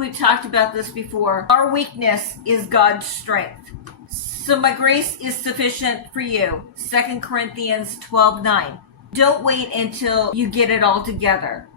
We've talked about this before. Our weakness is God's strength. So my grace is sufficient for you. 2 Corinthians 12:9. Don't wait until you get it all together,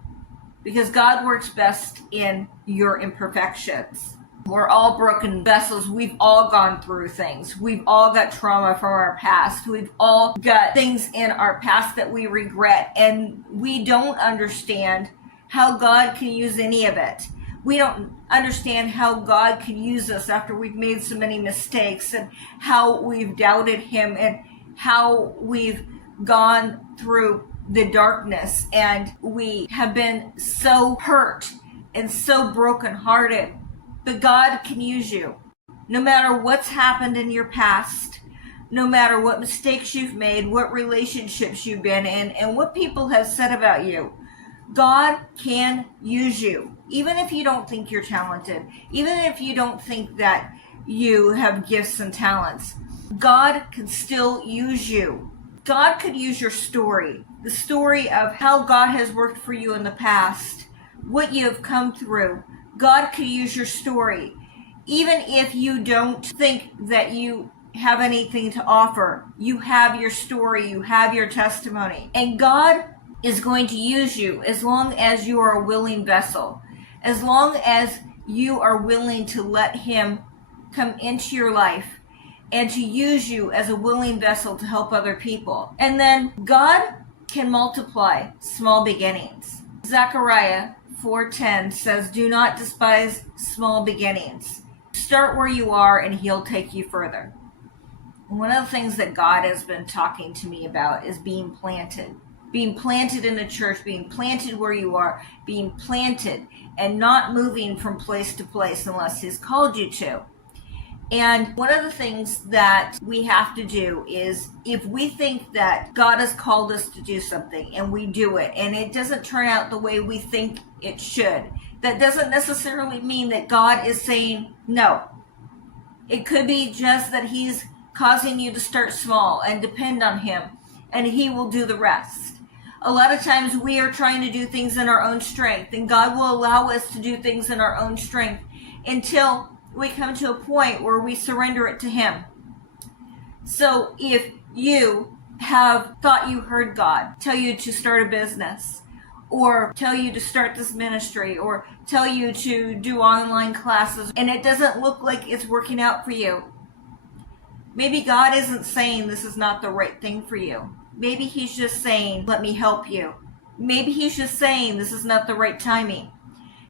because God works best in your imperfections. We're all broken vessels. We've all gone through things. We've all got trauma from our past. We've all got things in our past that we regret, and we don't understand how God can use any of it. We don't understand how God can use us after we've made so many mistakes, and how we've doubted Him, and how we've gone through the darkness, and we have been so hurt and so brokenhearted. But God can use you. No matter what's happened in your past, no matter what mistakes you've made, what relationships you've been in, and what people have said about you, God can use you. Even if you don't think you're talented, even if you don't think that you have gifts and talents, God can still use you. God could use your story, the story of how God has worked for you in the past, what you have come through. God could use your story. Even if you don't think that you have anything to offer, you have your story, you have your testimony. And God is going to use you as long as you are a willing vessel, as long as you are willing to let Him come into your life and to use you as a willing vessel to help other people. And then God can multiply small beginnings. Zechariah 4:10 says, "Do not despise small beginnings. Start where you are and He'll take you further." One of the things that God has been talking to me about is being planted. Being planted in a church, being planted where you are, being planted and not moving from place to place unless He's called you to. And one of the things that we have to do is, if we think that God has called us to do something and we do it and it doesn't turn out the way we think it should, that doesn't necessarily mean that God is saying no. It could be just that He's causing you to start small and depend on Him, and He will do the rest. A lot of times we are trying to do things in our own strength, and God will allow us to do things in our own strength until we come to a point where we surrender it to Him. So if you have thought you heard God tell you to start a business, or tell you to start this ministry, or tell you to do online classes, and it doesn't look like it's working out for you, maybe God isn't saying this is not the right thing for you. Maybe He's just saying, let me help you. Maybe He's just saying this is not the right timing.